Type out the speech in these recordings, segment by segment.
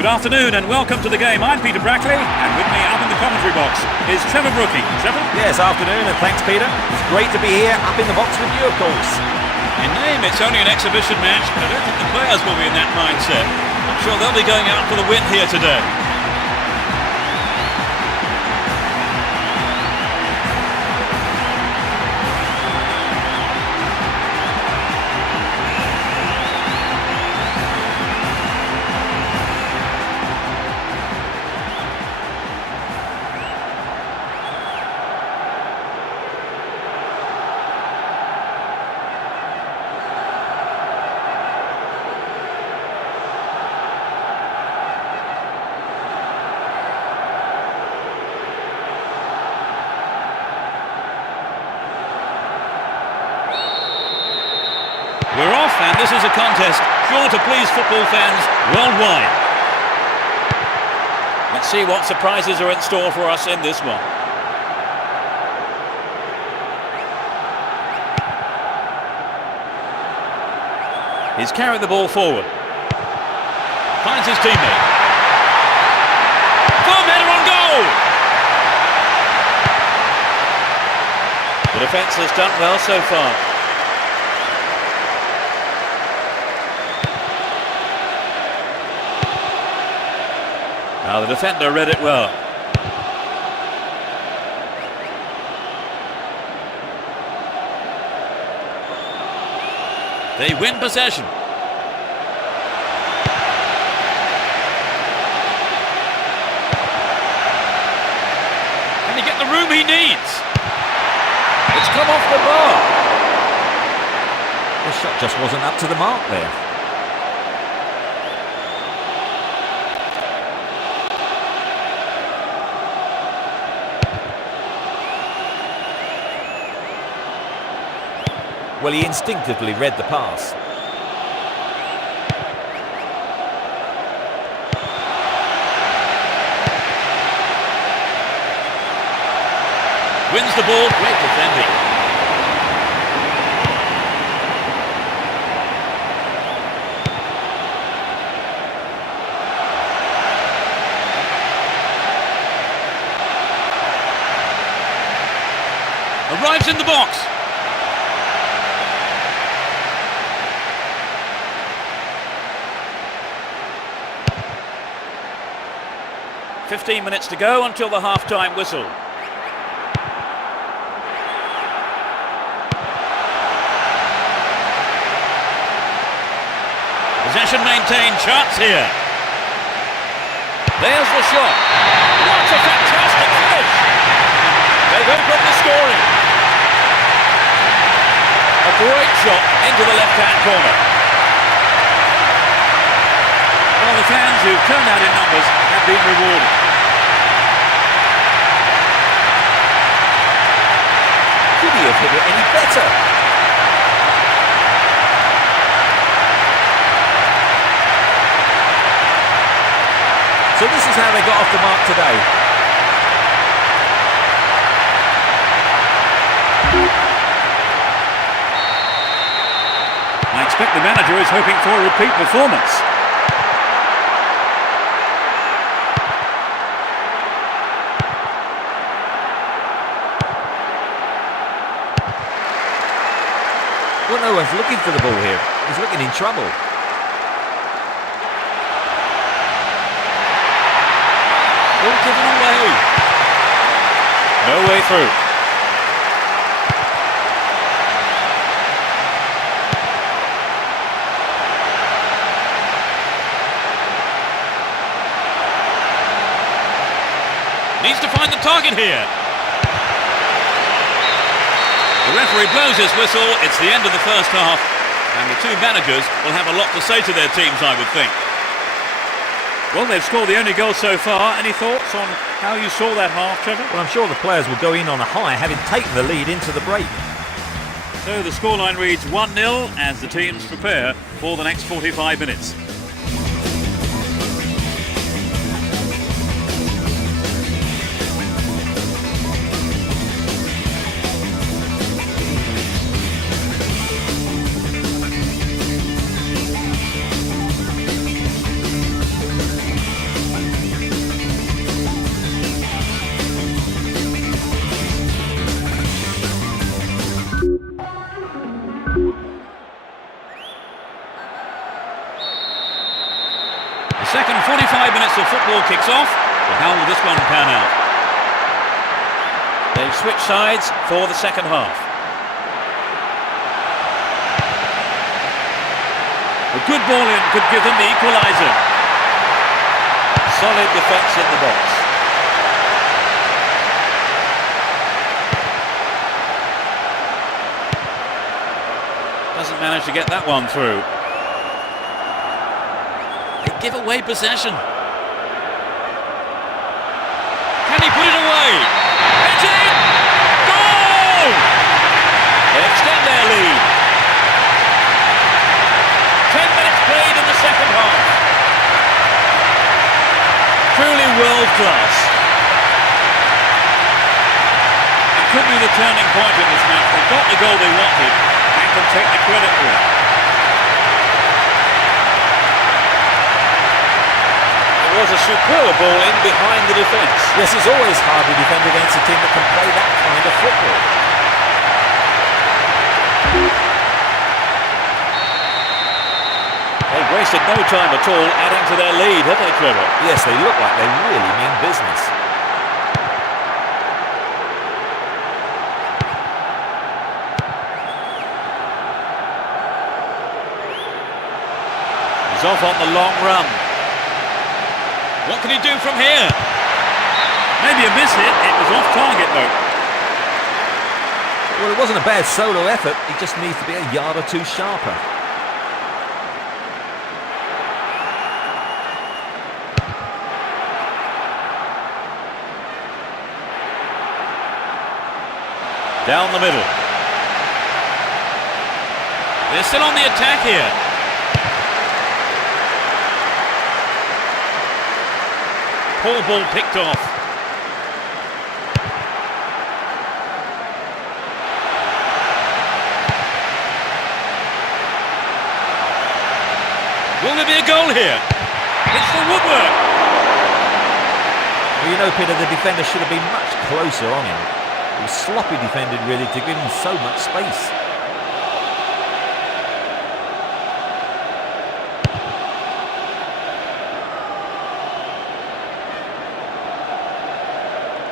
Good afternoon and welcome to the game. I'm Peter Brackley, and with me up in the commentary box is Trevor Brookie. Trevor? Yes, afternoon, and thanks, Peter. It's great to be here up in the box with you, of course. In name, it's only an exhibition match, but I don't think the players will be in that mindset. I'm sure they'll be going out for the win here today. We're off, and this is a contest sure to please football fans worldwide. Let's see what surprises are in store for us in this one. He's carried the ball forward. Finds his teammate. Firm header on goal! The defence has done well so far. Now the defender read it well. They win possession. Can he get the room he needs? It's come off the bar. The shot just wasn't up to the mark there. Well, he instinctively read the pass. Wins the ball, great defending. Arrives in the box. "15 minutes to go until the half-time whistle. Possession maintained, chance here. There's the shot. What a fantastic finish! They've opened the scoring. A great shot into the left-hand corner. Well, the fans who've turned out in numbers have been rewarded. Could he have hit it any better? So this is how they got off the mark today. I expect the manager is hoping for a repeat performance. Well, no one's looking for the ball here. He's looking in trouble. All given away. No way through. Needs to find the target here. The referee blows his whistle. It's the end of the first half, and the two managers will have a lot to say to their teams, I would think. Well, they've scored the only goal so far. Any thoughts on how you saw that half, Trevor? Well, I'm sure the players will go in on a high, having taken the lead into the break. So the scoreline reads 1-0 as the teams prepare for the next 45 minutes. of football kicks off. Well, how will this one pan out? They've switched sides for the second half. A good ball in could give them the equaliser. Solid defence in the box. Doesn't manage to get that one through. They give away possession. Can he put it away? It's in! Goal! They extend their lead. 10 minutes played in the second half. Truly world class. It could be the turning point in this match. They got the goal they wanted and can take the credit for it. It was a superb ball in behind the defence. Yes, it's always hard to defend against a team that can play that kind of football. They've wasted no time at all adding to their lead, have they, Trevor? Yes, they look like they really mean business. He's off on the long run. What can he do from here? Maybe a miss hit. It was off target, though. Well, it wasn't a bad solo effort. He just needs to be a yard or two sharper. Down the middle. They're still on the attack here. Poor ball picked off. Will there be a goal here? It's the woodwork. Well, you know, Peter, the defender should have been much closer on him. He was sloppy defended, really, to give him so much space.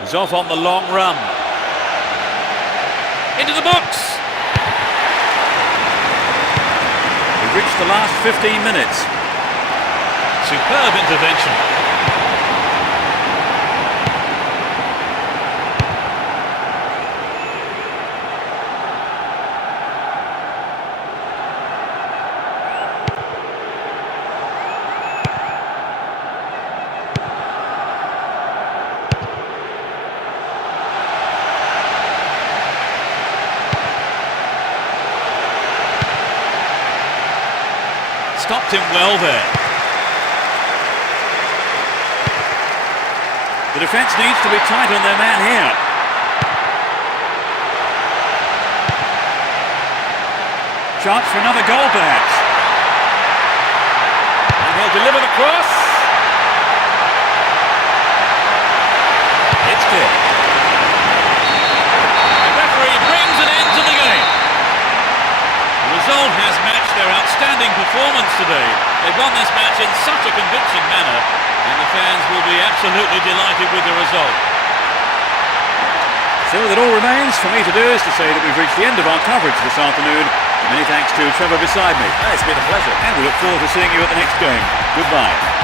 He's off on the long run. Into the box. We've reached the last 15 minutes. Superb intervention. Stopped him well there. The defence needs to be tight on their man here. Chance for another goal perhaps. And he'll deliver the cross. It's clear. The referee brings an end to the game. The result has matched their outstanding performance today. They've won this match in such a convincing manner, and the fans will be absolutely delighted with the result. So that all remains for me to do is to say that we've reached the end of our coverage this afternoon. Many thanks to Trevor beside me. It's been a pleasure. And we look forward to seeing you at the next game. Goodbye.